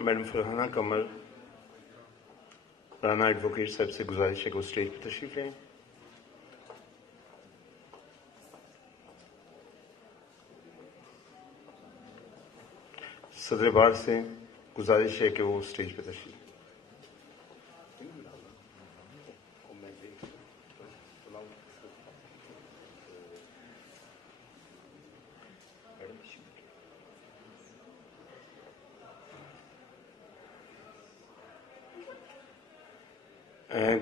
Madam Farhana कमर Rana advocate साहब से गुजारिश है कि वो स्टेज पर तशरीफ लें। सदर बार से गुजारिश है कि वो स्टेज पर तशरीफ लें।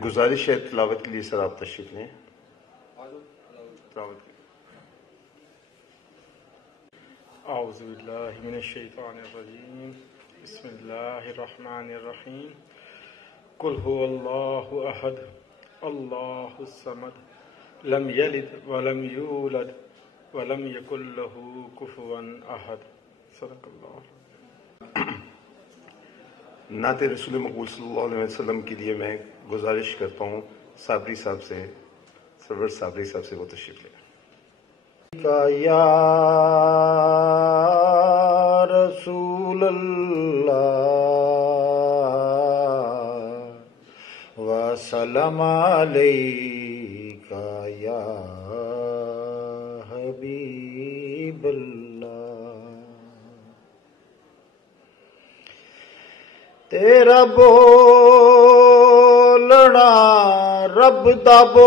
गुजारिश है तिलावत के लिए सर आप तशरीफ लें। तिलावत औज़ु बिल्लाहि मिनश्शैतानिर्रजीम बिस्मिल्लाहिर्रहमानिर्रहीम कुल हुवल्लाहु अहद अल्लाहुस समद लम यलिद वलम यूलद वलम यकुल लहू कुफुवन अहद। सदक़ल्लाह। नाते रसूल मकबूल सल्लल्लाहु अलैहि वसल्लम के लिए मैं गुजारिश करता हूँ साबरी साहब से, सरवर साबरी साहब से वो तशरीफ लें। या रसूल अल्लाह व सलाम अलैका या हबीब अल्लाह। तेरा बोलना रब दा बोलना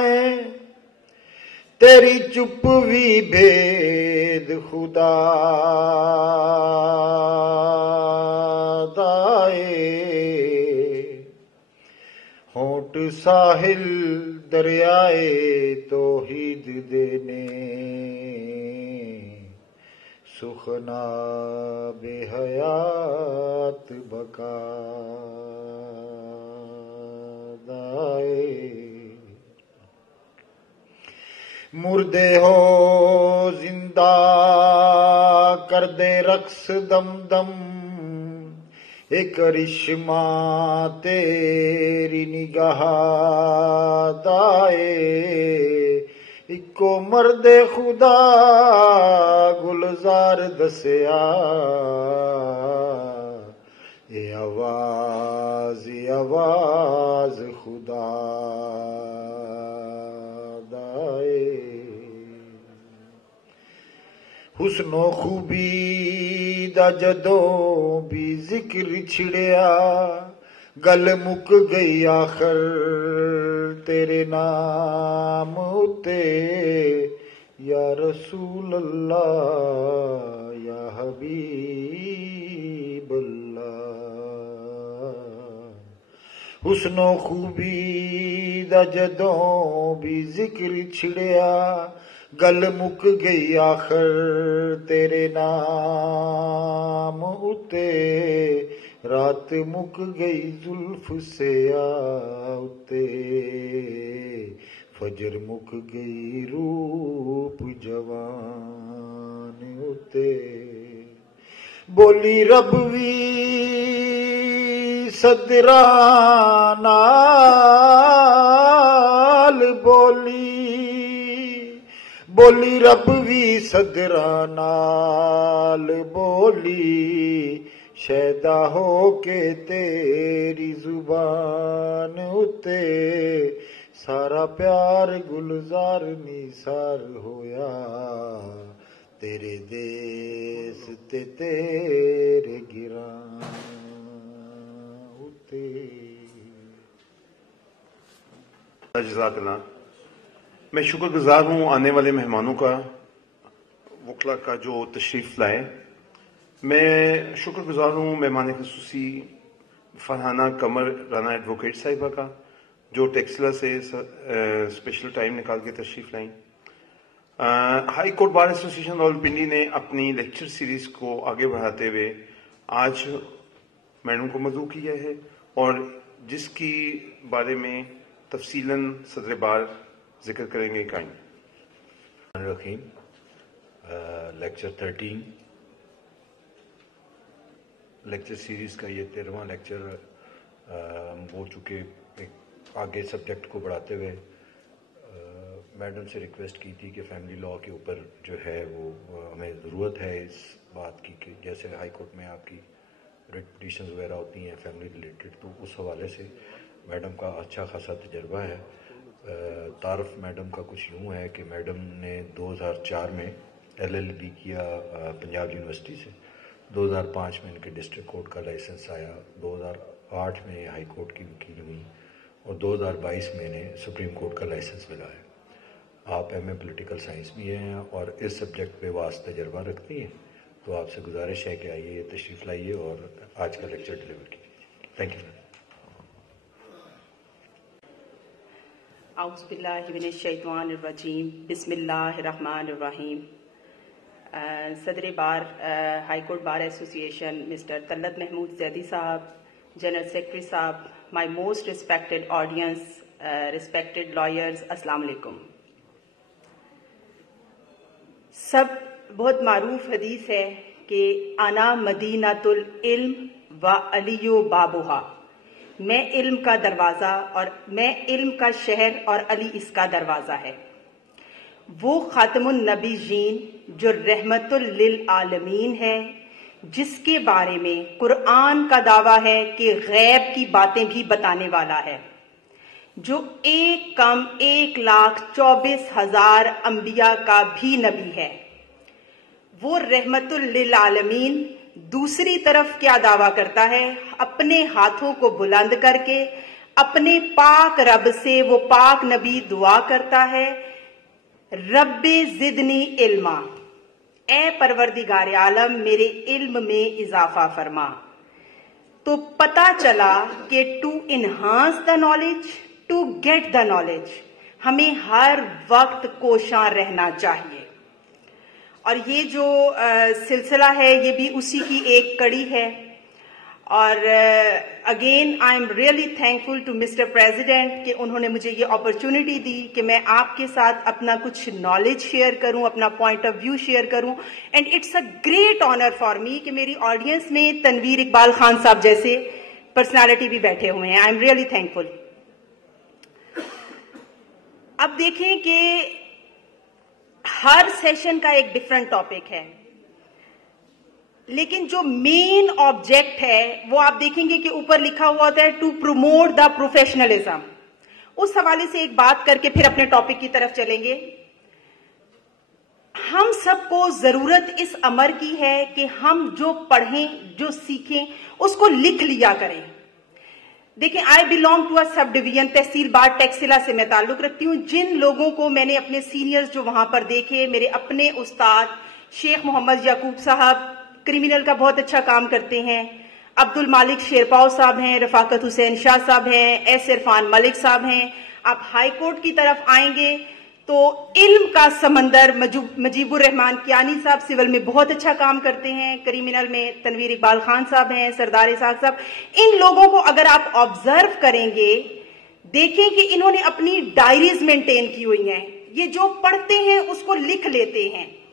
है, तेरी चुप भी भेद खुदा दाए। होंठ साहिल दरियाए तौहीद देने, सुखना बेहयात बका दाए। मुर्दे हो जिंदा कर दे रक्स दम दम, एक करिश्मा तेरी निगाह दाए। इको मर्दे खुदा गुलजार दसिया, ये आवाज खुदा दाए। हुस्नो खूबी दा जदों भी जिक्र छिड़िया, गल मुक गई आखर तेरे नाम उते। या रसूल अल्लाह या हबीब अल्लाह। हुस्नो खूबी दा जदों भी जिक्र छिड़िया, गल मुक गई आखर तेरे नाम उते। रात मुक गई जुल्फ से आते, फजर मुक गई रूप जवान उते। बोली रबवी सदरा नाल बोली रबवी सदरा नाल बोली। शैदा हो के तेरी जुबान उते, सारा प्यार गुलजार निसार होया तेरे देस ते तेरे गिरां उते। जज़ाकल्लाह। मैं शुक्रगुजार हूँ आने वाले मेहमानों का, वकला का जो तशरीफ लाए। मैं शुक्रगुजार हूँ मेहमान खसूसी फरहाना कमर राना एडवोकेट साहिबा का, जो टेक्सला से स्पेशल टाइम निकाल के तशरीफ लाई। High court bar association Rawalpindi ने अपनी लेक्चर सीरीज को आगे बढ़ाते हुए आज मैडम को मदऊ किया है, और जिसकी बारे में तफसीलन सदर बार जिक्र करेंगे। कायम रखीम लेक्चर 13 लेक्चर सीरीज का ये 13वां लेक्चर हम हो चुके। एक आगे सब्जेक्ट को बढ़ाते हुए मैडम से रिक्वेस्ट की थी कि फैमिली लॉ के ऊपर जो है वो हमें ज़रूरत है इस बात की कि जैसे हाई कोर्ट में आपकी रिट पिटीशंस वगैरह होती हैं फैमिली रिलेटेड, तो उस हवाले से मैडम का अच्छा खासा तजर्बा है। तारफ़ मैडम का कुछ यूँ है कि मैडम ने 2004 में LLB किया पंजाब यूनिवर्सिटी से, 2005 में इनके डिस्ट्रिक्ट कोर्ट का लाइसेंस आया, 2008 में हाई कोर्ट की वकील हुई और 2022 में इन्हें सुप्रीम कोर्ट का लाइसेंस मिला है। आप MA पॉलिटिकल साइंस भी हैं और इस सब्जेक्ट पे वास्ट तजर्बा रखती हैं, तो आपसे गुजारिश है कि आइए तशरीफ़ लाइए और आज का लेक्चर डिलीवर कीजिए। Thank you. औज़ुबिल्लाहिमिनश्शैतानिर्रजीम, बिस्मिल्लाहिर्रहमानिर्रहीम। सदर bar high court bar association mister Talat Mahmood Zaidi साहब, जनरल सेक्रेटरी साहब, my most respected audience, respected lawyers, अस्सलाम वालेकुम। सब बहुत मारूफ हदीस है कि अना मदीनातुल इल्म व अलियो बाबुहा, मैं इल्म का दरवाजा और मैं इल्म का शहर और अली इसका दरवाजा है। वो खातमुन नबीयीन जो रहमतुल लिल आलमीन है, जिसके बारे में कुरान का दावा है कि गैब की बातें भी बताने वाला है, जो 1,24,000 अंबिया का भी नबी है। वो रहमतुल लिल आलमीन दूसरी तरफ क्या दावा करता है? अपने हाथों को बुलंद करके अपने पाक रब से वो पाक नबी दुआ करता है, रब्बे जिदनी इल्मा, ए परवरदिगार आलम मेरे इल्म में इजाफा फरमा। तो पता चला कि to enhance the knowledge, to get the knowledge, हमें हर वक्त कोशां रहना चाहिए। और ये जो सिलसिला है ये भी उसी की एक कड़ी है। और again I am really thankful to mister president कि उन्होंने मुझे ये अपॉर्चुनिटी दी कि मैं आपके साथ अपना कुछ नॉलेज शेयर करूं, अपना पॉइंट ऑफ व्यू शेयर करूं। And it's a great honour for me कि मेरी ऑडियंस में तनवीर इकबाल खान साहब जैसे पर्सनालिटी भी बैठे हुए हैं। आई एम रियली थैंकफुल। अब देखें कि हर सेशन का एक डिफरेंट टॉपिक है, लेकिन जो मेन ऑब्जेक्ट है वो आप देखेंगे कि ऊपर लिखा हुआ होता है टू प्रमोट द प्रोफेशनलिज्म। उस हवाले से एक बात करके फिर अपने टॉपिक की तरफ चलेंगे। हम सबको जरूरत इस अमर की है कि हम जो पढ़ें, जो सीखें, उसको लिख लिया करें। देखिए, I belong to a sub division, तहसील बार टेक्सिला से मैं ताल्लुक रखती हूं। जिन लोगों को मैंने अपने सीनियर्स जो वहां पर देखे, मेरे अपने उस्ताद शेख मोहम्मद याकूब साहब क्रिमिनल का बहुत अच्छा काम करते हैं, अब्दुल मालिक शेरपाव साहब हैं, रफाकत हुसैन शाह साहब हैं, एस इरफान मलिक साहब हैं। आप हाई कोर्ट की तरफ आएंगे तो इल्म का समंदर मजीबुर रहमान कियानी साहब सिविल में बहुत अच्छा काम करते हैं, क्रिमिनल में तनवीर इकबाल खान साहब हैं, सरदार इसाक साहब। इन लोगों को अगर आप ऑब्जर्व करेंगे, देखें कि इन्होंने अपनी डायरीज मेंटेन की हुई हैं, ये जो पढ़ते हैं उसको लिख लेते हैं।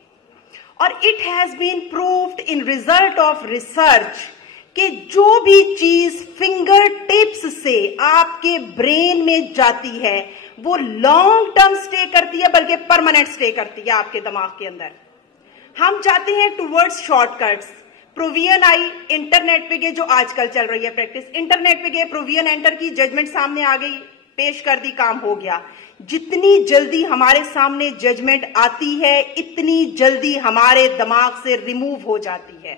और it has been proved in result of research कि जो भी चीज फिंगर टिप्स से आपके ब्रेन में जाती है वो लॉन्ग टर्म स्टे करती है, बल्कि परमानेंट स्टे करती है आपके दिमाग के अंदर। हम चाहते हैं टूवर्ड्स शॉर्टकट्स। प्रोविजन आई, इंटरनेट पे गए, जो आजकल चल रही है प्रैक्टिस, इंटरनेट पे गए, प्रोविजन एंटर की, जजमेंट सामने आ गई, पेश कर दी, काम हो गया। जितनी जल्दी हमारे सामने जजमेंट आती है इतनी जल्दी हमारे दिमाग से रिमूव हो जाती है।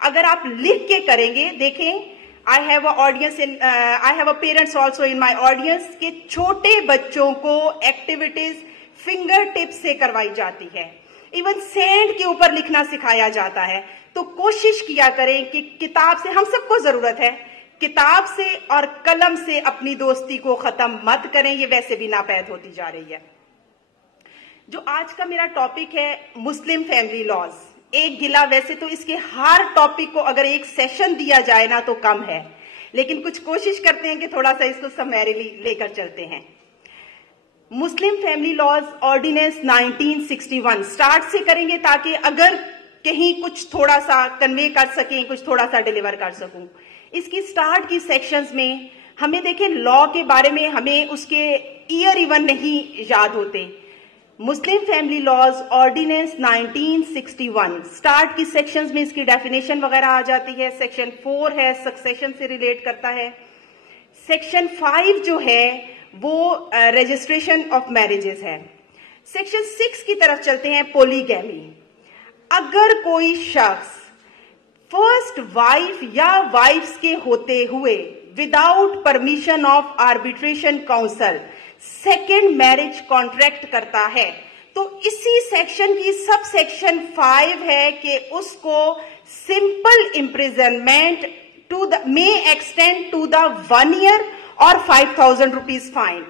अगर आप लिख के करेंगे, देखें, I have a parents also in my audience कि छोटे बच्चों को एक्टिविटीज फिंगर टिप से करवाई जाती है, इवन सैंड के ऊपर लिखना सिखाया जाता है। तो कोशिश किया करें कि किताब से, हम सबको जरूरत है, किताब से और कलम से अपनी दोस्ती को खत्म मत करें, ये वैसे भी नापैद होती जा रही है। जो आज का मेरा टॉपिक है मुस्लिम फैमिली लॉज, एक गिला, वैसे तो इसके हर टॉपिक को अगर एक सेशन दिया जाए ना तो कम है, लेकिन कुछ कोशिश करते हैं कि थोड़ा सा इसको समैरीली लेकर चलते हैं। Muslim family laws ordinance 1961 start से करेंगे ताकि अगर कहीं कुछ थोड़ा सा कन्वे कर सकें, कुछ थोड़ा सा डिलीवर कर सकूं। इसकी स्टार्ट की सेक्शंस में हमें देखें लॉ के बारे में, हमें उसके ईयर इवन नहीं याद होते। Muslim family laws ordinance 1961 start की सेक्शंस में इसकी डेफिनेशन वगैरह आ जाती है। सेक्शन 4 है, सक्सेशन से रिलेट करता है। सेक्शन 5 जो है वो रजिस्ट्रेशन ऑफ मैरिजेस है। सेक्शन 6 की तरफ चलते हैं, पोलीगैमी। अगर कोई शख्स फर्स्ट वाइफ या वाइफ्स के होते हुए without permission of arbitration council second marriage contract करता है तो इसी सेक्शन की सब सेक्शन 5 है कि उसको simple imprisonment may extend to the 1 year और 5,000 रुपीज फाइन।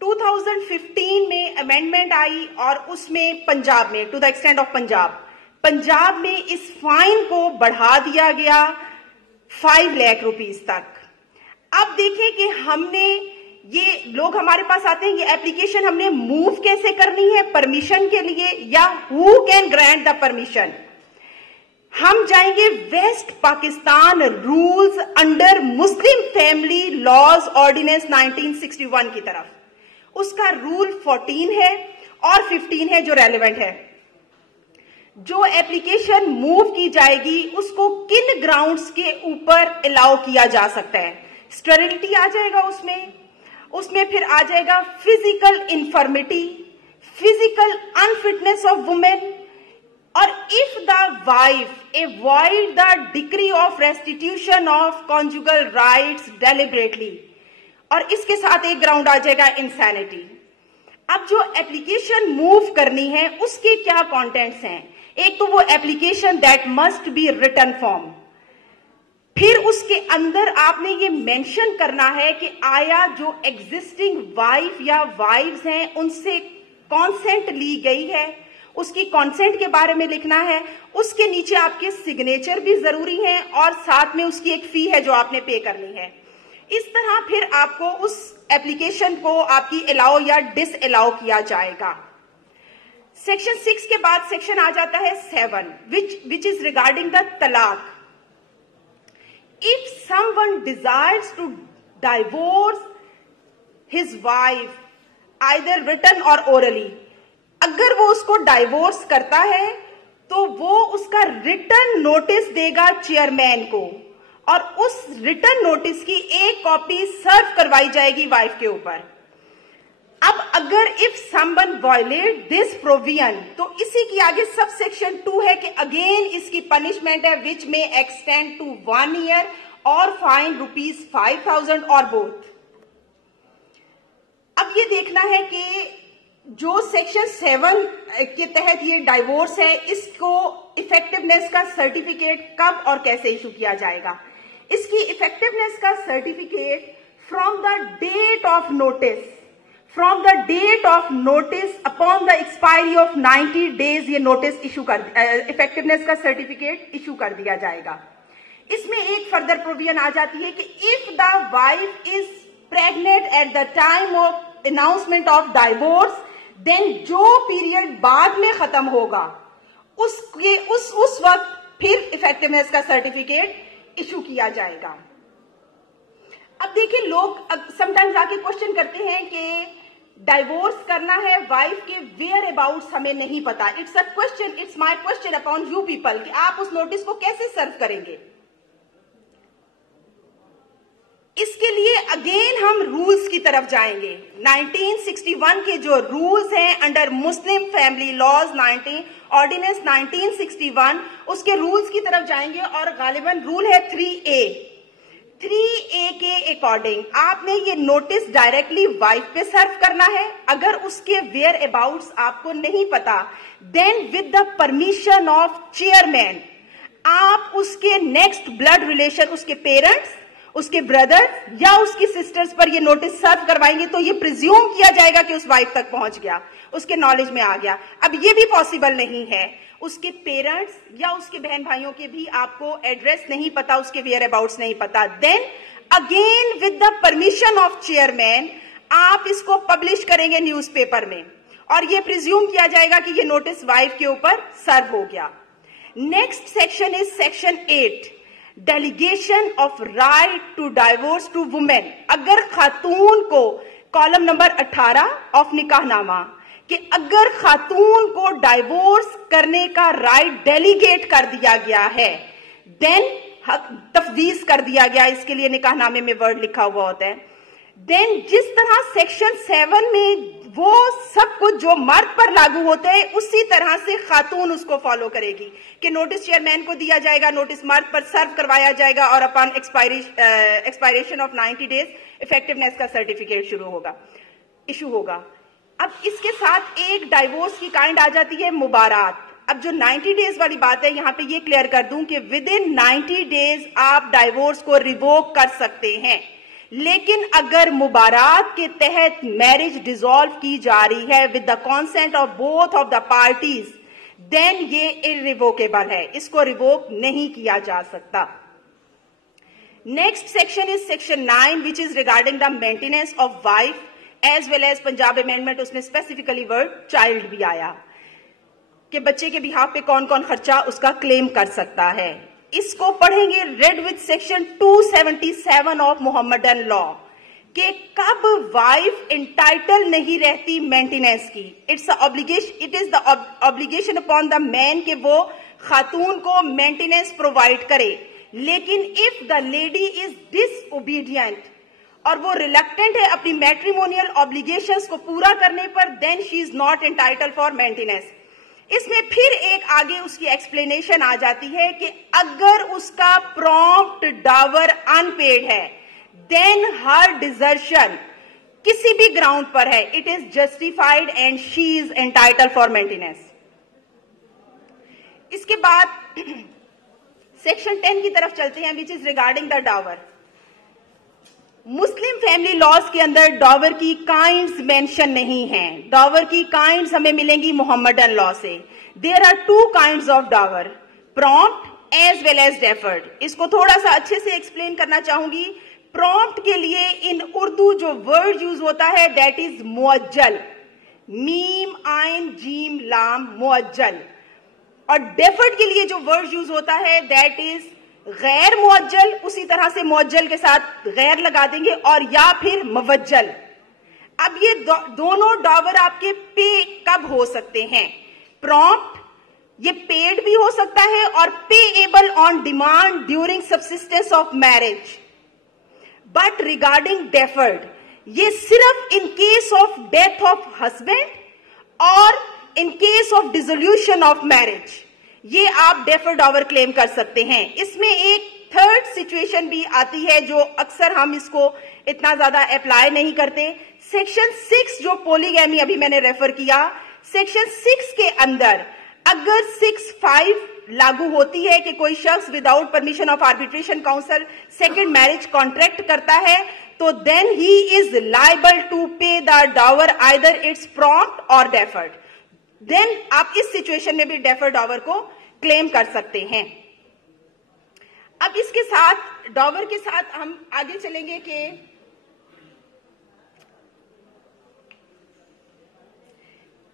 2015 में अमेंडमेंट आई और उसमें पंजाब में to the extent of Punjab में इस फाइन को बढ़ा दिया गया 5 लाख रुपीज तक। अब देखिए कि हमने ये लोग हमारे पास आते हैं, ये एप्लीकेशन हमने मूव कैसे करनी है परमिशन के लिए, या who can grant the permission. हम जाएंगे west Pakistan rules under Muslim family laws ordinance 1961 की तरफ। उसका रूल 14 है और 15 है जो रेलेवेंट है। जो एप्लीकेशन मूव की जाएगी उसको किन ग्राउंड्स के ऊपर अलाउ किया जा सकता है। स्टेरिलिटी आ जाएगा उसमें फिर आ जाएगा physical infirmity, physical unfitness of women, और if the wife avoid the decree of restitution of conjugal rights deliberately, और इसके साथ एक ग्राउंड आ जाएगा इंसैनिटी। अब जो एप्लीकेशन मूव करनी है उसके क्या कंटेंट्स हैं। एक तो वो application that must be written form, फिर उसके अंदर आपने ये मेंशन करना है कि आया जो एग्जिस्टिंग वाइफ या वाइफ्स हैं उनसे कॉन्सेंट ली गई है, उसकी कॉन्सेंट के बारे में लिखना है। उसके नीचे आपके सिग्नेचर भी जरूरी है और साथ में उसकी एक फी है जो आपने पे करनी है। इस तरह फिर आपको उस एप्लीकेशन को आपकी अलाउ या डिस अलाउ किया जाएगा। सेक्शन 6 के बाद सेक्शन आ जाता है 7 विच इज रिगार्डिंग द तलाक। If someone desires to divorce his wife, either written or orally, अगर वो उसको डाइवोर्स करता है तो वो उसका रिटन नोटिस देगा चेयरमैन को, और उस रिटन नोटिस की एक कॉपी सर्व करवाई जाएगी वाइफ के ऊपर। अब अगर if someone violate this provision, तो इसी की आगे सब सेक्शन 2 है कि अगेन इसकी पनिशमेंट है विच में एक्सटेंड टू 1 ईयर और फाइन ₹5,000 और बोथ। अब ये देखना है कि जो सेक्शन 7 के तहत ये डाइवोर्स है इसको इफेक्टिवनेस का सर्टिफिकेट कब और कैसे इशू किया जाएगा। इसकी इफेक्टिवनेस का certificate from the date of notice upon the expiry of 90 days ये नोटिस इशू कर इफेक्टिवनेस का सर्टिफिकेट इशू कर दिया जाएगा। इसमें एक फर्दर प्रोविजन आ जाती है कि if the wife is pregnant at the time of announcement of divorce, then जो पीरियड बाद में खत्म होगा उस वक्त फिर इफेक्टिवनेस का सर्टिफिकेट इशू किया जाएगा। अब देखिए लोग समटाइम्स आके क्वेश्चन करते हैं कि डाइवोर्स करना है वाइफ के वेयर अबाउट्स हमें नहीं पता। It's my question upon you people कि आप उस नोटिस को कैसे सर्व करेंगे। इसके लिए अगेन हम रूल्स की तरफ जाएंगे। 1961 के जो रूल्स हैं under Muslim family laws ordinance 1961 उसके रूल्स की तरफ जाएंगे, और गालिबन रूल है 3A के अकॉर्डिंग आपने ये नोटिस डायरेक्टली वाइफ पे सर्व करना है। अगर उसके वेयर अबाउट्स आपको नहीं पता, then with the permission of chairman आप उसके नेक्स्ट ब्लड रिलेशन, उसके पेरेंट्स, उसके ब्रदर या उसकी सिस्टर्स पर ये नोटिस सर्व करवाएंगे तो ये प्रिज्यूम किया जाएगा कि उस वाइफ तक पहुंच गया, उसके नॉलेज में आ गया। अब ये भी पॉसिबल नहीं है, उसके पेरेंट्स या उसके बहन भाइयों के भी आपको एड्रेस नहीं पता, उसके वेयर अबाउट्स नहीं पता, then again with the permission of chairman आप इसको पब्लिश करेंगे न्यूज़पेपर में, और ये प्रिज्यूम किया जाएगा कि ये नोटिस वाइफ के ऊपर सर्व हो गया। Next section is section 8, delegation of right to divorce to women. अगर खातून को कॉलम नंबर 18 ऑफ निकाहनामा कि अगर खातून को डाइवोर्स करने का राइट डेलीगेट कर दिया गया है, देन तफवीज कर दिया गया, इसके लिए निकाहनामे में वर्ड लिखा हुआ होता है, देन जिस तरह सेक्शन 7 में वो सब कुछ जो मर्द पर लागू होता है उसी तरह से खातून उसको फॉलो करेगी कि नोटिस चेयरमैन को दिया जाएगा, नोटिस मर्द पर सर्व करवाया जाएगा और upon expiration of 90 days effectiveness का सर्टिफिकेट इशू होगा। अब इसके साथ एक डाइवोर्स की काइंड आ जाती है मुबारात। अब जो 90 डेज वाली बात है यहां पे ये क्लियर कर दूं कि विद इन 90 डेज आप डाइवोर्स को रिवोक कर सकते हैं, लेकिन अगर मुबारात के तहत मैरिज डिसॉल्व की जा रही है with the consent of both of the parties, then ये इररिवोकेबल है, इसको रिवोक नहीं किया जा सकता। Next section is section 9 which is regarding the maintenance of wife as well as Punjab amendment, उसमें स्पेसिफिकली वर्ड चाइल्ड भी आया कि बच्चे के बिहाफ पे कौन कौन खर्चा उसका क्लेम कर सकता है। इसको पढ़ेंगे read with section 277 of Mohammedan law कि कब वाइफ इंटाइटल नहीं रहती मेंटेनेंस की। It is the obligation upon the man कि वो खातून को मेंटेनेंस प्रोवाइड करे, लेकिन if the lady is disobedient और वो रिलक्टेंट है अपनी मैट्रिमोनियल ऑब्लिगेशंस को पूरा करने पर, then she is not entitled for maintenance. इसमें फिर एक आगे उसकी एक्सप्लेनेशन आ जाती है कि अगर उसका प्रॉम्प्ट डावर अनपेड है, देन हर डिजर्शन किसी भी ग्राउंड पर है, it is justified and she is entitled for maintenance. इसके बाद सेक्शन 10 की तरफ चलते हैं which is regarding the dower. Muslim family laws के अंदर डॉवर की काइंड्स मेंशन नहीं है। डॉवर की काइंड्स हमें मिलेंगी मोहम्मदन लॉ से। There are 2 kinds of dower, prompt as well as deferred. इसको थोड़ा सा अच्छे से एक्सप्लेन करना चाहूंगी। प्रॉम्प्ट के लिए इन उर्दू जो वर्ड यूज होता है दैट इज मुअज्जल, मीम आइन जीम लाम मुअज्जल, और डेफर्ड के लिए जो वर्ड यूज होता है दैट इज गैर मुअज्जल, उसी तरह से मुअज्जल के साथ गैर लगा देंगे, और या फिर मुवज्जल। अब ये दोनों डॉवर आपके पे कब हो सकते हैं? प्रॉम्प्ट ये पेड भी हो सकता है और payable on demand during subsistence of marriage, but regarding deferred ये सिर्फ in case of death of husband और in case of dissolution of marriage ये आप डेफर्ड डॉवर क्लेम कर सकते हैं। इसमें एक थर्ड सिचुएशन भी आती है जो अक्सर हम इसको इतना ज्यादा अप्लाई नहीं करते। सेक्शन 6 जो पॉलीगैमी अभी मैंने रेफर किया, सेक्शन 6 के अंदर अगर 6(5) लागू होती है कि कोई शख्स without permission of arbitration council second marriage contract करता है, तो then he is liable to pay the dower either it's prompt और डेफर्ड। देन आप इस सिचुएशन में भी डेफर्ड डॉवर को क्लेम कर सकते हैं। अब इसके साथ डॉवर के साथ हम आगे चलेंगे कि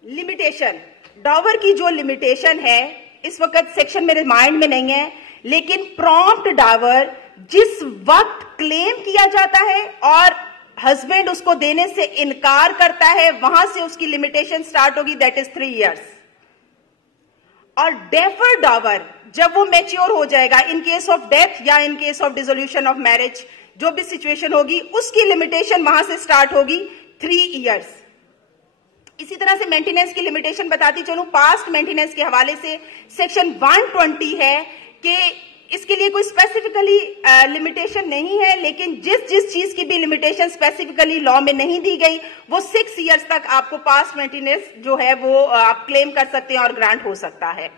लिमिटेशन, डॉवर की जो लिमिटेशन है इस वक्त सेक्शन मेरे माइंड में नहीं है, लेकिन प्रॉम्प्ट डॉवर जिस वक्त क्लेम किया जाता है और हस्बैंड उसको देने से इनकार करता है, वहां से उसकी लिमिटेशन स्टार्ट होगी, दैट इज 3 years। और डेफर्ड डॉवर जब वो मैच्योर हो जाएगा इन केस ऑफ डेथ या इन case of dissolution of marriage, जो भी सिचुएशन होगी उसकी लिमिटेशन वहां से स्टार्ट होगी 3 years। इसी तरह से मेंटेनेंस की लिमिटेशन बताती चलूं, पास्ट मेंटेनेंस के हवाले से सेक्शन 120 है कि इसके लिए कोई स्पेसिफिकली लिमिटेशन नहीं है, लेकिन जिस चीज की भी लिमिटेशन स्पेसिफिकली लॉ में नहीं दी गई वो 6 years तक आपको पास्ट मेंटेनेंस जो है वो आप क्लेम कर सकते हैं और ग्रांट हो सकता है।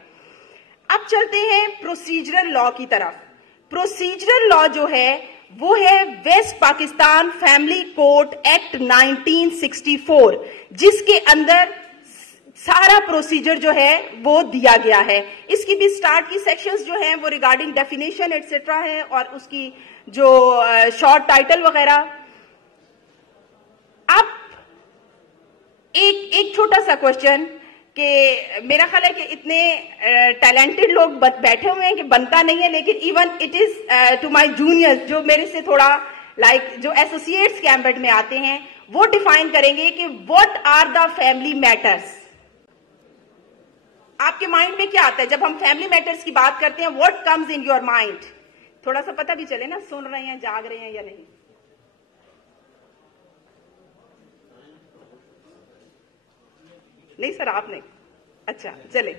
अब चलते हैं प्रोसीजरल लॉ की तरफ। प्रोसीजरल लॉ जो है वो है west Pakistan family court act 1964, जिसके अंदर सारा प्रोसीजर जो है वो दिया गया है। इसकी भी स्टार्ट की सेक्शंस जो हैं वो रिगार्डिंग डेफिनेशन एटसेट्रा है और उसकी जो शॉर्ट टाइटल वगैरह। अब एक छोटा सा क्वेश्चन कि मेरा ख्याल है कि इतने टैलेंटेड लोग बैठे हुए हैं कि बनता नहीं है, लेकिन even it is to my juniors जो मेरे से थोड़ा जो एसोसिएट्स कैम्बेट में आते हैं, वो डिफाइन करेंगे कि what are the family matters. आपके माइंड में क्या आता है जब हम फैमिली मैटर्स की बात करते हैं? What comes in your mind? थोड़ा सा पता भी चले ना, सुन रहे हैं, जाग रहे हैं या नहीं। नहीं सर, आप नहीं। अच्छा चले,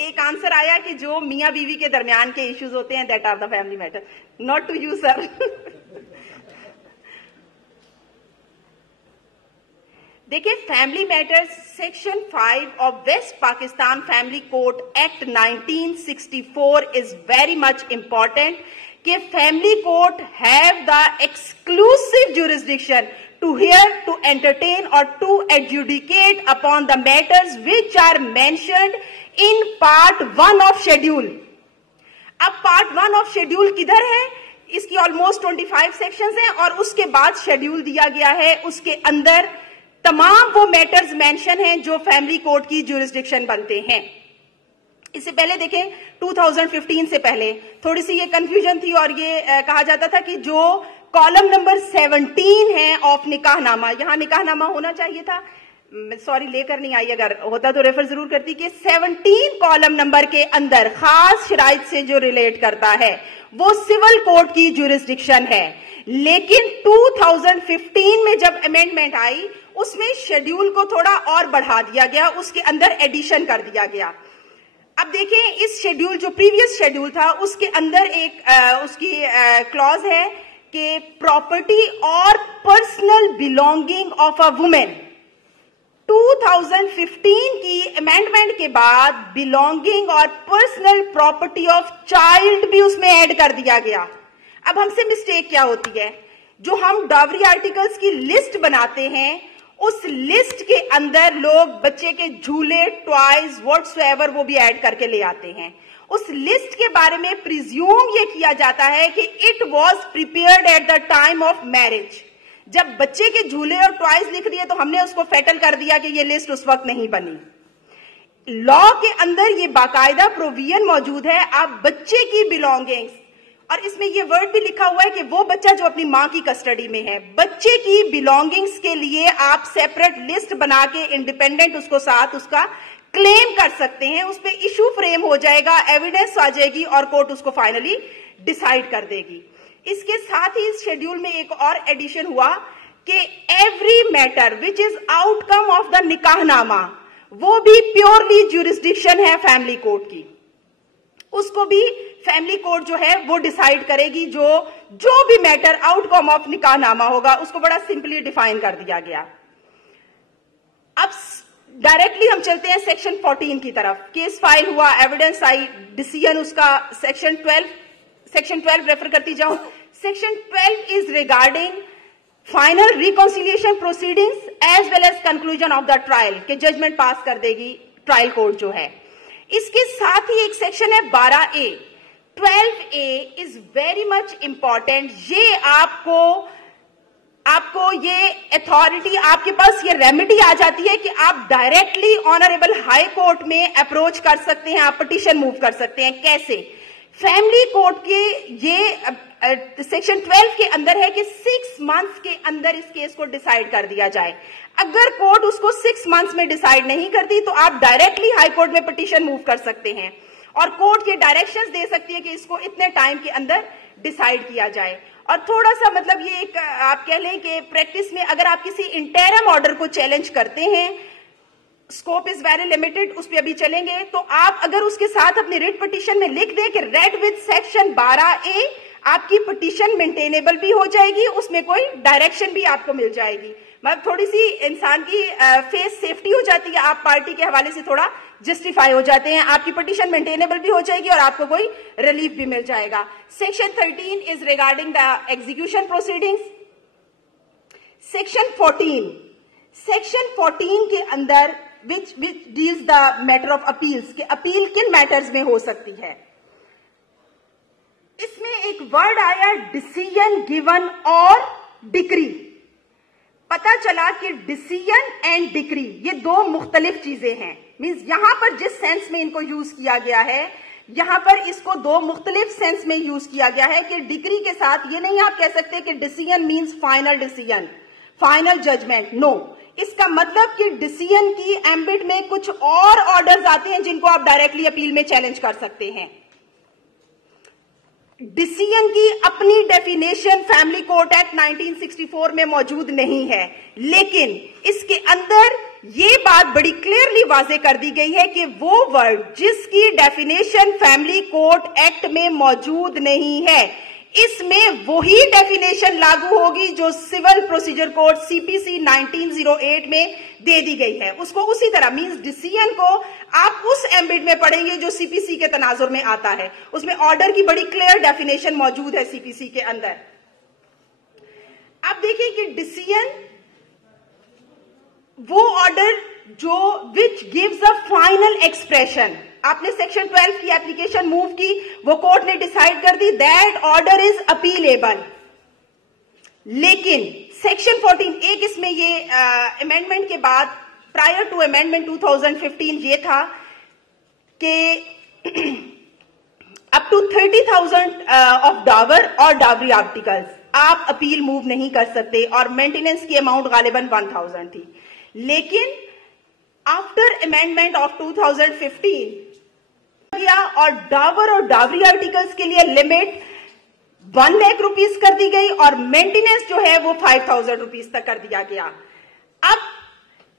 एक आंसर आया कि जो मियां बीवी के दरमियान के इश्यूज होते हैं, that are the family matter. Not to you sir. देखिए, family matters section 5 of West Pakistan family code act 1964 is very much important कि family court have the exclusive jurisdiction to hear, to entertain or to adjudicate upon the matters which are mentioned in part 1 of schedule। अब part 1 of schedule किधर है? इसकी almost 25 sections हैं और उसके बाद schedule दिया गया है, उसके अंदर तमाम वो मैटर्स मेंशन हैं जो फैमिली कोर्ट की ज्यूरिसडिक्शन बनते हैं। इससे पहले देखें, 2015 से पहले थोड़ी सी ये कंफ्यूजन थी और ये कहा जाता था कि जो कॉलम नंबर 17 है ऑफ निकाहनामा, यहां निकाहनामा होना चाहिए था, सॉरी लेकर नहीं आई, अगर होता तो रेफर जरूर करती, कि 17 कॉलम नंबर के अंदर खास शराइत से जो रिलेट करता है वो सिविल कोर्ट की ज्यूरिसडिक्शन है। लेकिन 2015 में जब अमेंडमेंट आई उसमें शेड्यूल को थोड़ा और बढ़ा दिया गया, उसके अंदर एडिशन कर दिया गया। अब देखें, इस शेड्यूल जो प्रीवियस शेड्यूल था उसके अंदर एक उसकी क्लॉज है कि प्रॉपर्टी और personal belonging of a women. 2015 की अमेंडमेंट के बाद बिलोंगिंग और पर्सनल प्रॉपर्टी ऑफ चाइल्ड भी उसमें ऐड कर दिया गया। अब हमसे मिस्टेक क्या होती है, जो हम डावरी आर्टिकल्स की लिस्ट बनाते हैं उस लिस्ट के अंदर लोग बच्चे के झूले, टॉयज, व्हाटसोएवर वो भी ऐड करके ले आते हैं। उस लिस्ट के बारे में प्रिज्यूम ये किया जाता है कि it was prepared eight the time of marriage. जब बच्चे के झूले और टॉयज लिख दिए तो हमने उसको फेटल कर दिया कि ये लिस्ट उस वक्त नहीं बनी। लॉ के अंदर ये बाकायदा प्रोविजन मौजूद है, आप बच्चे की बिलोंगिंग्स, और इसमें ये वर्ड भी लिखा हुआ है कि वो बच्चा जो अपनी मां की कस्टडी में है, बच्चे की बिलोंगिंग्स के लिए आप सेपरेट लिस्ट बना के इंडिपेंडेंट उसको साथ उसका क्लेम कर सकते हैं। उस पर इशू फ्रेम हो जाएगा, एविडेंस आ जाएगी और कोर्ट उसको फाइनली डिसाइड कर देगी। इसके साथ ही इस शेड्यूल में एक और एडिशन हुआ कि every matter which is outcome of the nikahnama, वो भी प्योरली ज्यूरिसडिक्शन है फैमिली कोर्ट की, उसको भी फैमिली कोर्ट जो है वो डिसाइड करेगी। जो भी मैटर आउटकम ऑफ निकाहनामा होगा उसको बड़ा सिंपली डिफाइन कर दिया गया। अब डायरेक्टली हम चलते हैं सेक्शन 14 की तरफ। केस फाइल हुआ, एविडेंस आई, डिसीजन उसका सेक्शन 12 रेफर करती जाऊं। Section 12 is regarding final reconciliation proceedings as well as conclusion of the trial, के जजमेंट पास कर देगी ट्रायल कोर्ट जो है। इसके साथ ही एक सेक्शन है 12A। 12A is very much important. ये आपको ये अथॉरिटी, आपके पास ये रेमेडी आ जाती है कि आप डायरेक्टली ऑनरेबल हाई कोर्ट में अप्रोच कर सकते हैं, आप पिटीशन मूव कर सकते हैं। कैसे? फैमिली कोर्ट के ये सेक्शन 12 के अंदर है कि 6 मंथ्स के अंदर इस केस को डिसाइड कर दिया जाए। अगर कोर्ट उसको 6 मंथ्स में डिसाइड नहीं करती तो आप डायरेक्टली हाई कोर्ट में पिटीशन मूव कर सकते हैं और कोर्ट ये डायरेक्शंस दे सकती है कि इसको इतने टाइम के अंदर डिसाइड किया जाए। और थोड़ा सा मतलब ये एक आप कह लें कि प्रैक्टिस में अगर आप किसी इंटरिम ऑर्डर को चैलेंज करते हैं, स्कोप इज वेरी लिमिटेड, उस पर अभी चलेंगे, तो आप अगर उसके साथ अपनी रिट पिटीशन में लिख दें कि रेड विद सेक्शन 12A, आपकी पिटीशन मेंटेनेबल भी हो जाएगी, उसमें कोई डायरेक्शन भी आपको मिल जाएगी। मतलब थोड़ी सी इंसान की फेस सेफ्टी हो जाती है, आप पार्टी के हवाले से थोड़ा जस्टिफाई हो जाते हैं, आपकी पिटीशन मेंटेनेबल भी हो जाएगी और आपको कोई रिलीफ भी मिल जाएगा। Section 13 is regarding the execution proceedings. Section 14 के अंदर which deals the matter of appeals, कि अपील किन मैटर्स में हो सकती है। इसमें एक वर्ड आया डिसीजन गिवन और डिक्री। पता चला कि डिसीजन एंड डिक्री ये दो मुख्तलिफ चीजें हैं। मींस यहां पर जिस सेंस में इनको यूज किया गया है, यहां पर इसको दो मुख्तलिफ सेंस में यूज किया गया है कि डिक्री के साथ ये नहीं आप कह सकते कि decision means final decision. Final judgment, no. इसका मतलब कि डिसीजन की एम्बिट में कुछ और ऑर्डर्स आते हैं जिनको आप डायरेक्टली अपील में चैलेंज कर सकते हैं। डिसीजन की अपनी डेफिनेशन फैमिली कोर्ट एक्ट 1964 में मौजूद नहीं है, लेकिन इसके अंदर ये बात बड़ी क्लियरली वाजे कर दी गई है कि वो वर्ड जिसकी डेफिनेशन फैमिली कोर्ट एक्ट में मौजूद नहीं है, इसमें वही डेफिनेशन लागू होगी जो सिविल प्रोसीजर कोड सीपीसी 1908 में दे दी गई है। उसको उसी तरह मींस डिसीजन को आप उस एम्बिट में पढ़ेंगे जो सीपीसी के तनाजुर में आता है। उसमें ऑर्डर की बड़ी क्लियर डेफिनेशन मौजूद है सीपीसी के अंदर। आप देखिए कि डिसीजन वो ऑर्डर जो which gives a final expression. आपने सेक्शन 12 की एप्लीकेशन मूव की, वो कोर्ट ने डिसाइड कर दी दैट ऑर्डर इज अपीलेबल। लेकिन सेक्शन 14 एक इसमें ये अमेंडमेंट के बाद प्रायर टू अमेंडमेंट 2015 ये था कि अप टू 30,000 ऑफ डावर और डावरी आर्टिकल्स आप अपील मूव नहीं कर सकते और मेंटेनेंस की अमाउंट गालिबन 1,000 थी। लेकिन आफ्टर अमेंडमेंट ऑफ 2015 गया और डावर और डावरी आर्टिकल्स के लिए लिमिट 1 लाख रुपीस कर दी गई और मेंटेनेंस जो है वो 5,000 रुपीस तक कर दिया गया। अब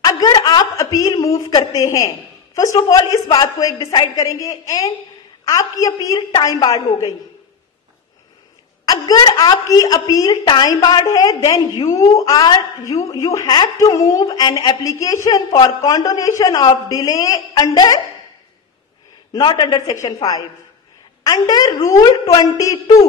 अगर आप अपील मूव करते हैं, फर्स्ट ऑफ ऑल इस बात को एक डिसाइड करेंगे एंड आपकी अपील टाइम बार्ड हो गई। अगर आपकी अपील टाइम बार्ड है then you have to move an application for condonation of delay under not under section 5 under rule 22।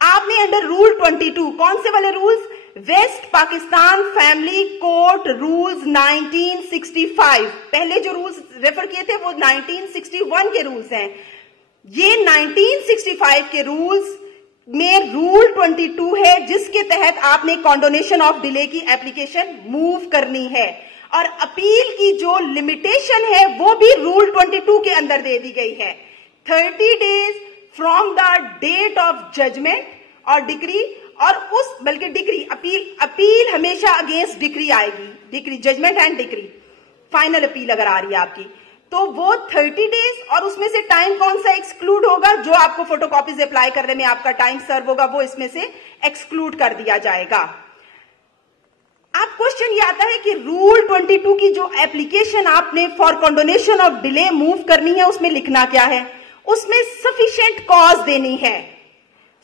आपने अंडर रूल 22 कौन से वाले rules? West Pakistan family court rules 1965। पहले जो रूल्स रेफर किए थे वो 1961 के रूल्स हैं। ये 1965 के रूल्स में रूल 22 है जिसके तहत आपने कॉन्डोनेशन ऑफ डिले की एप्लीकेशन मूव करनी है और अपील की जो लिमिटेशन है वो भी रूल 22 के अंदर दे दी गई है। 30 days from the date of judgment और डिक्री और उस बल्कि डिक्री अपील हमेशा अगेंस्ट डिक्री आएगी, decree judgment and decree final appeal अगर आ रही है आपकी तो वो 30 डेज और उसमें से टाइम कौन सा एक्सक्लूड होगा? जो आपको फोटोकॉपीज अप्लाई करने में आपका टाइम सर्व होगा वो इसमें से एक्सक्लूड कर दिया जाएगा। अब क्वेश्चन ये आता है कि रूल 22 की जो एप्लीकेशन आपने फॉर कॉन्डोनेशन ऑफ डिले मूव करनी है उसमें लिखना क्या है? उसमें सफिशिएंट कॉज देनी है।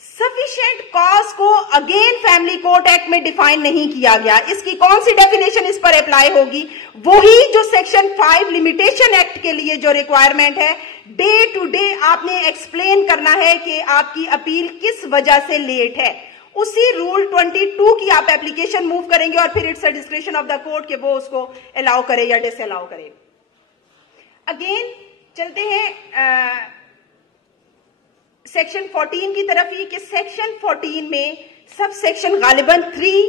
सफिशिएंट कॉज को अगेन फैमिली कोर्ट एक्ट में डिफाइन नहीं किया गया। इसकी कौन सी डेफिनेशन इस पर अप्लाई होगी? वही जो सेक्शन 5 लिमिटेशन एक्ट के लिए जो रिक्वायरमेंट है, डे टू डे आपने एक्सप्लेन करना है कि आपकी अपील किस वजह से लेट है। उसी रूल 22 की आप एप्लीकेशन मूव करेंगे और फिर it's a description of the court कि वो उसको अलाउ करे या डिस अलाउ करे। अगेन चलते हैं सेक्शन 14 की तरफ ही कि सेक्शन 14 में सब सेक्शन गालिबन 3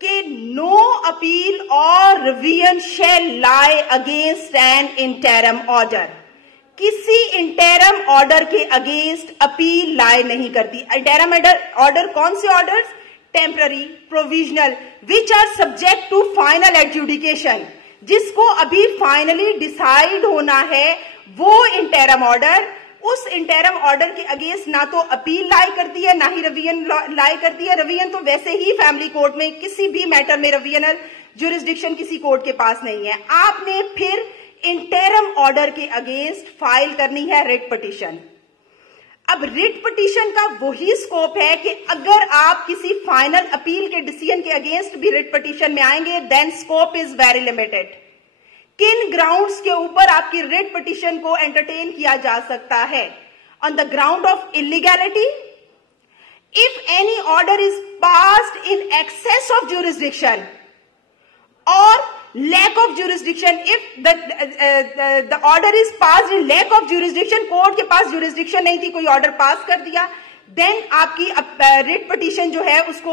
के नो अपील और revision shall lie against an interim order. किसी इंटरम ऑर्डर के अगेंस्ट अपील लाई नहीं करती। इंटरम ऑर्डर कौन से orders? Temporary, provisional, which are subject to final adjudication. जिसको अभी फाइनली डिसाइड होना है वो इंटरम ऑर्डर, उस इंटरम ऑर्डर के अगेंस्ट ना तो अपील लाई करती है ना ही रिवीजन लाई करती है। रिवीजन तो वैसे ही फैमिली कोर्ट में किसी भी मैटर में रिवीजनल ज्यूरिसडिक्शन किसी कोर्ट के पास नहीं है। आपने फिर इंटरम ऑर्डर के अगेंस्ट फाइल करनी है रिट पिटीशन। अब रिट पिटीशन का वही स्कोप है कि अगर आप किसी फाइनल अपील के डिसीजन के अगेंस्ट भी रिट पिटीशन में आएंगे then scope is very limited. किन ग्राउंड्स के ऊपर आपकी रिट पिटीशन को एंटरटेन किया जा सकता है? On the ground of illegality, if any order is passed in excess of jurisdiction और lack of jurisdiction. If the order is passed in lack of jurisdiction, court के पास ज्यूरिसडिक्शन नहीं थी, कोई ऑर्डर पास कर दिया, देन आपकी writ petition जो है उसको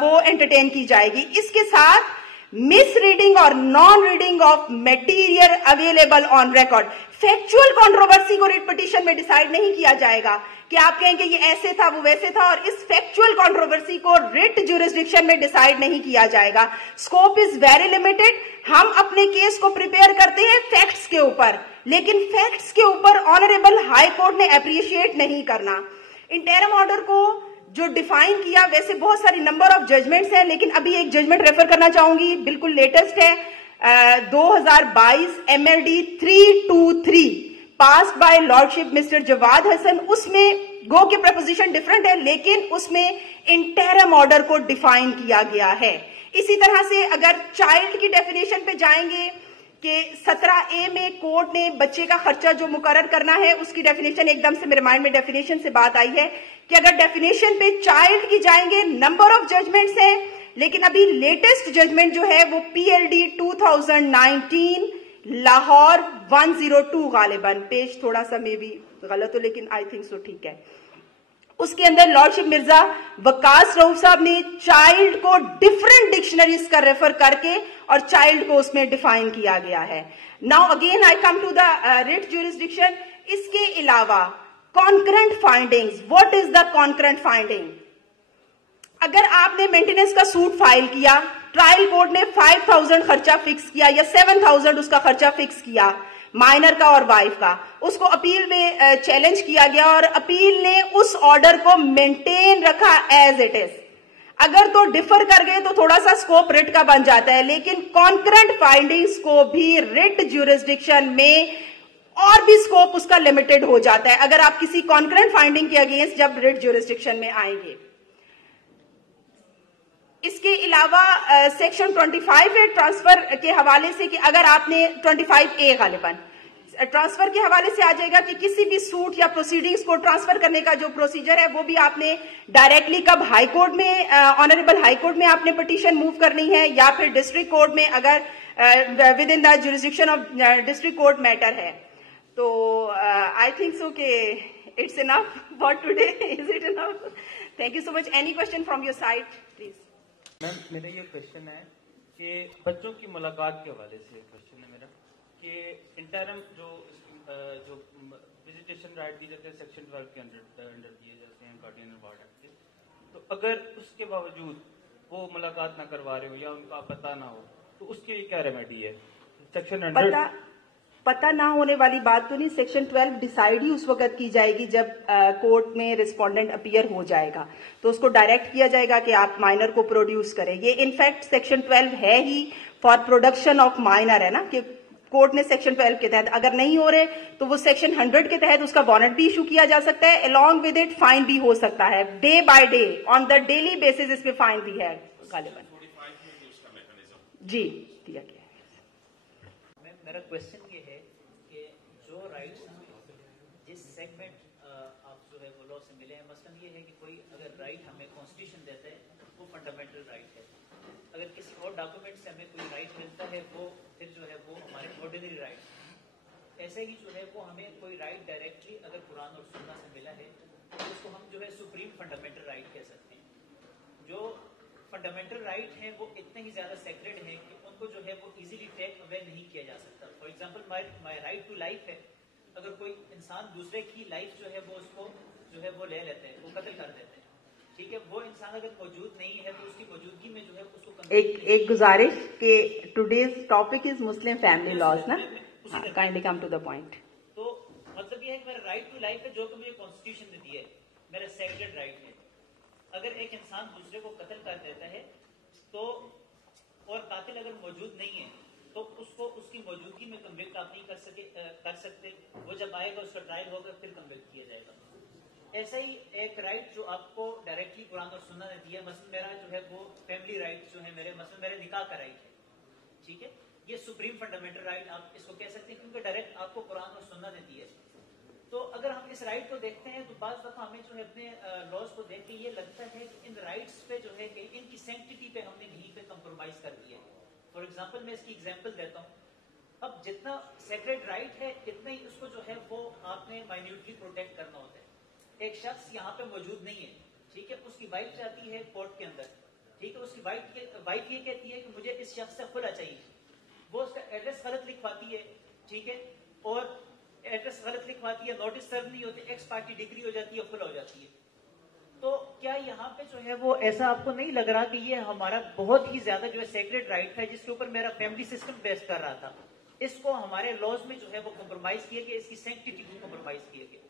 वो एंटरटेन की जाएगी। इसके साथ मिस रीडिंग और non reading of material available on record. Factual controversy को रिट पिटीशन में डिसाइड नहीं किया जाएगा कि आप कहेंगे ये ऐसे था वो वैसे था, और इस फैक्चुअल कंट्रोवर्सी को रिट ज्यूरिसडिक्शन में डिसाइड नहीं किया जाएगा। Scope is very limited. हम अपने केस को प्रिपेयर करते हैं फैक्ट्स के ऊपर, लेकिन फैक्ट्स के ऊपर ऑनरेबल हाई कोर्ट ने अप्रिशिएट नहीं करना। इंटरिम ऑर्डर को जो डिफाइन किया, वैसे बहुत सारी नंबर ऑफ जजमेंट्स हैं, लेकिन अभी एक जजमेंट रेफर करना चाहूंगी, बिल्कुल लेटेस्ट है, 2022 MLD 323 passed by lordship mister Jawad Hasan. उसमें गो के प्रपोजिशन डिफरेंट है, लेकिन उसमें इंटरिम ऑर्डर को डिफाइन किया गया है। इसी तरह से अगर चाइल्ड की डेफिनेशन पे जाएंगे कि 17A में कोर्ट ने बच्चे का खर्चा जो मुकर्रर करना है उसकी डेफिनेशन, एकदम से मेरे माइंड में डेफिनेशन से बात आई है कि अगर डेफिनेशन पे चाइल्ड की जाएंगे, नंबर ऑफ जजमेंट्स हैं, लेकिन अभी लेटेस्ट जजमेंट जो है वो PLD 2019 लाहौर 102 गालिबन, पेज थोड़ा सा मे भी गलत हो लेकिन आई थिंक सो ठीक है। उसके अंदर लॉर्डशिप मिर्जा वकास रऊफ साहब ने चाइल्ड को डिफरेंट डिक्शनरीज का रेफर करके और चाइल्ड को उसमें डिफाइन किया गया है। Now again I come to the writ jurisdiction. इसके अलावा concurrent findings, what is the concurrent finding? अगर आपने मेंटेनेंस का सूट फाइल किया, ट्रायल कोर्ट ने 5000 खर्चा फिक्स किया या 7000 उसका खर्चा फिक्स किया, माइनर का और वाइफ का, उसको अपील में चैलेंज किया गया और अपील ने उस ऑर्डर को मेंटेन रखा एज इट इज। अगर तो डिफर कर गए तो थोड़ा सा स्कोप रिट का बन जाता है, लेकिन कॉन्करेंट फाइंडिंग्स को भी रिट ज्यूरिसडिक्शन में और भी स्कोप उसका लिमिटेड हो जाता है अगर आप किसी कॉन्करेंट फाइंडिंग के अगेंस्ट जब रिट ज्यूरिसडिक्शन में आएंगे। इसके अलावा सेक्शन 25 है ट्रांसफर के हवाले से कि अगर आपने 25A गालिबन ट्रांसफर के हवाले से आ जाएगा कि किसी भी सूट या प्रोसीडिंग्स को ट्रांसफर करने का जो प्रोसीजर है वो भी आपने डायरेक्टली कब हाई कोर्ट में, ऑनरेबल हाई कोर्ट में आपने पिटीशन मूव करनी है या फिर डिस्ट्रिक्ट कोर्ट में अगर with in the jurisdiction of district court matter है। तो आई थिंक सो कि it's enough for today. Is it enough? Thank you so much. Any question from your side please? Ma'am मेरा ये question है कि बच्चों की मुलाकात के हवाले से क्वेश्चन है मेरा कि इंटरिम जो विजिटेशन राइट दी जाते हैं सेक्शन 12 के अंडर दिए जाते हैं गार्डियन वार्ड एक्ट के, तो अगर उसके बावजूद वो मुलाकात ना करवा रहे हो या उनका पता ना हो तो उसके लिए क्या रेमेडी है? सेक्शन 100 पता ना होने वाली बात तो नहीं, सेक्शन 12 डिसाइड ही उस वक्त की जाएगी जब कोर्ट में रिस्पोंडेंट अपीयर हो जाएगा, तो उसको डायरेक्ट किया जाएगा कि आप माइनर को प्रोड्यूस करें। ये इनफैक्ट सेक्शन 12 है ही फॉर प्रोडक्शन ऑफ माइनर, है ना, कि कोर्ट ने सेक्शन 12 के तहत अगर नहीं हो रहे तो वो सेक्शन 100 के तहत उसका वारंट भी इशू किया जा सकता है, अलॉन्ग विद इट फाइन भी हो सकता है। Day by day on the daily basis इस पे फाइन भी है गालिबन। जी दिया गया है। मेरा क्वेश्चन ये है कि जो राइट्स जिस सेगमेंट आप जो है वो लॉ से मिले हैं, मसलन ये है कि कोई अगर राइट हमें कॉन्स्टिट्यूशन देता है वो फंडामेंटल राइट है, अगर किसी और डॉक्यूमेंट से हमें कोई राइट मिलता है वो फिर जो है वो हमारे ऑर्डिनरी राइट। ऐसे ही जो है वो हमें कोई राइट डायरेक्टली अगर कुरान और सुन्ना से मिला है तो उसको हम जो है सुप्रीम फंडामेंटल राइट कह सकते हैं। जो फंडामेंटल राइट है वो इतने ही ज्यादा सेक्रेड है कि उनको जो है वो इजीली टेक अवे नहीं किया जा सकता। For example my right to life है, अगर कोई इंसान दूसरे की लाइफ जो है वो उसको जो है वो ले लेते हैं, वो कत्ल कर देते हैं, ठीक है, वो इंसान अगर मौजूद नहीं है तो उसकी मौजूदगी में जो है उसको एक गुजारिश कि today's topic is Muslim family laws ना, kindly come to the point. तो मतलब ये है कि मेरा राइट टू लाइफ है जो कि मुझे कॉन्स्टिट्यूशन ने दिया है, मेरा सेक्रेड राइट है। अगर एक इंसान दूसरे को कत्ल कर देता है तो और कातिल अगर मौजूद नहीं है तो उसको उसकी मौजूदगी में कन्विक्ट आप नहीं कर सकते, वो जब आएगा उसका ट्रायल होगा फिर कन्विक्ट किया जाएगा। ऐसा ही एक राइट जो आपको डायरेक्टली कुरान और सुन्ना ने दिया, मसलन मेरा जो है वो फैमिली राइट जो है मेरे निकाह का राइट है, ठीक है, ये सुप्रीम फंडामेंटल राइट आप इसको कह सकते हैं क्योंकि डायरेक्ट आपको कुरान और सुन्ना ने दिया है। तो अगर हम इस राइट को देखते हैं तो बाज़ दफा हमें जो है अपने लॉज को देख के ये लगता है कि इन राइट्स पे जो है कि इनकी सैंक्टिटी पे हमने यहीं पे कंप्रोमाइज कर दिया है। फॉर एग्जांपल मैं इसकी एग्जांपल देता हूँ, अब जितना सेक्रेड राइट है इतना ही उसको जो है वो आपने माइन्यूटली प्रोटेक्ट करना होता है। एक शख्स यहाँ पे मौजूद नहीं है, ठीक है, उसकी वाइफ जाती है कोर्ट के अंदर, ठीक है, उसकी वाइफ ये कहती है कि मुझे इस शख्स से खुला चाहिए, वो उसका एड्रेस गलत लिखवाती है, ठीक है, और एड्रेस गलत लिखवाती है, नोटिस सर्व नहीं होते, एक्स पार्टी डिग्री हो जाती है, फुल हो जाती है। तो क्या यहाँ पे जो है वो ऐसा आपको नहीं लग रहा कि ये हमारा बहुत ही ज्यादा जो है सेक्रेट राइट था, जिसके ऊपर मेरा फैमिली सिस्टम बेस कर रहा था, इसको हमारे लॉज में जो है वो कॉम्प्रोमाइज किया गया, इसकी सैंक्टिटी को कॉम्प्रोमाइज किया गया?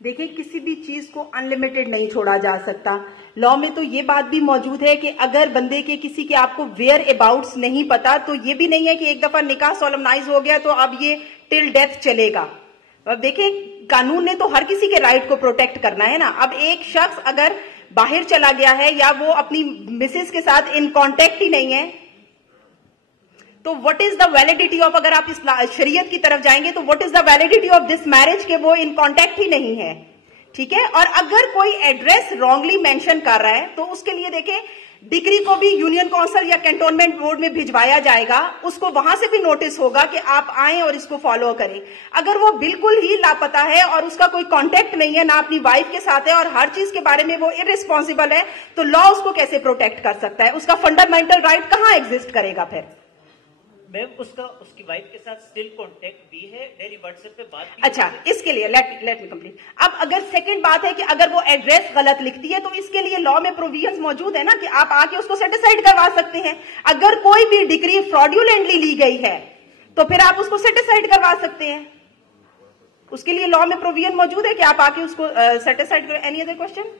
देखिए, किसी भी चीज को अनलिमिटेड नहीं छोड़ा जा सकता। लॉ में तो ये बात भी मौजूद है कि अगर बंदे के किसी के आपको वेयर अबाउट्स नहीं पता, तो ये भी नहीं है कि एक दफा निकाह सोलमनाइज हो गया तो अब ये टिल डेथ चलेगा। अब देखिए, कानून ने तो हर किसी के राइट को प्रोटेक्ट करना है ना। अब एक शख्स अगर बाहर चला गया है या वो अपनी मिसेस के साथ इन कांटेक्ट ही नहीं है, तो what is the validity of, अगर आप इस शरीयत की तरफ जाएंगे तो what is the validity of this marriage के वो इन कांटेक्ट ही नहीं है। ठीक है। और अगर कोई एड्रेस रॉन्गली मेंशन कर रहा है तो उसके लिए देखें, डिग्री को भी यूनियन काउंसिल या कैंटोनमेंट बोर्ड में भिजवाया जाएगा, उसको वहां से भी नोटिस होगा कि आप आए और इसको फॉलो करें। अगर वो बिल्कुल ही लापता है और उसका कोई कांटेक्ट नहीं है, ना अपनी वाइफ के साथ है और हर चीज के बारे में वो इररिस्पॉन्सिबल है, तो लॉ उसको कैसे प्रोटेक्ट कर सकता है? उसका फंडामेंटल राइट कहां एग्जिस्ट करेगा फिर? मैम, उसकी वाइफ के साथ स्टिल कांटेक्ट भी है, डेली व्हाट्सएप पे बात भी अच्छा, इसके लिए लेट मी कंप्लीट। अब अगर सेकंड बात है कि अगर वो एड्रेस गलत लिखती है, तो इसके लिए लॉ में प्रोविजंस मौजूद है ना कि आप आके उसको सेटिसाइड करवा सकते हैं। अगर कोई भी डिग्री फ्रॉड्यूलेंटली ली गई है तो फिर आप उसको सेटिसाइड करवा सकते हैं। उसके लिए लॉ में प्रोविजन मौजूद है कि आप आके उसको सेटिसाइड करें। Any other question?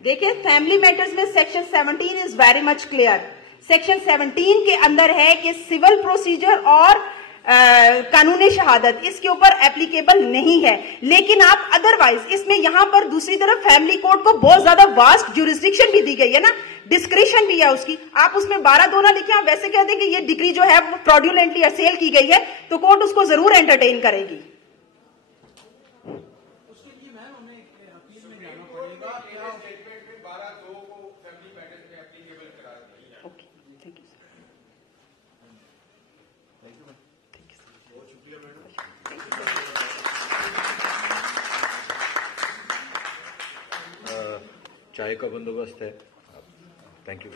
देखिए, फैमिली मैटर्स में section 17 is very much clear. Section 17 के अंदर है कि सिविल प्रोसीजर और कानूनी शहादत इसके ऊपर एप्लीकेबल नहीं है। लेकिन आप अदरवाइज इसमें यहां पर दूसरी तरफ फैमिली कोर्ट को बहुत ज्यादा वास्ट ज्यूरिसडिक्शन भी दी गई है ना, डिस्क्रिशन भी है उसकी। आप उसमें 12(2) ना लिखे, आप वैसे कहते हैं कि ये डिग्री जो है वो फ्रॉड्यूलेंटली असेल की गई है, तो कोर्ट उसको जरूर एंटरटेन करेगी। चाय का बंदोबस्त है। Thank you.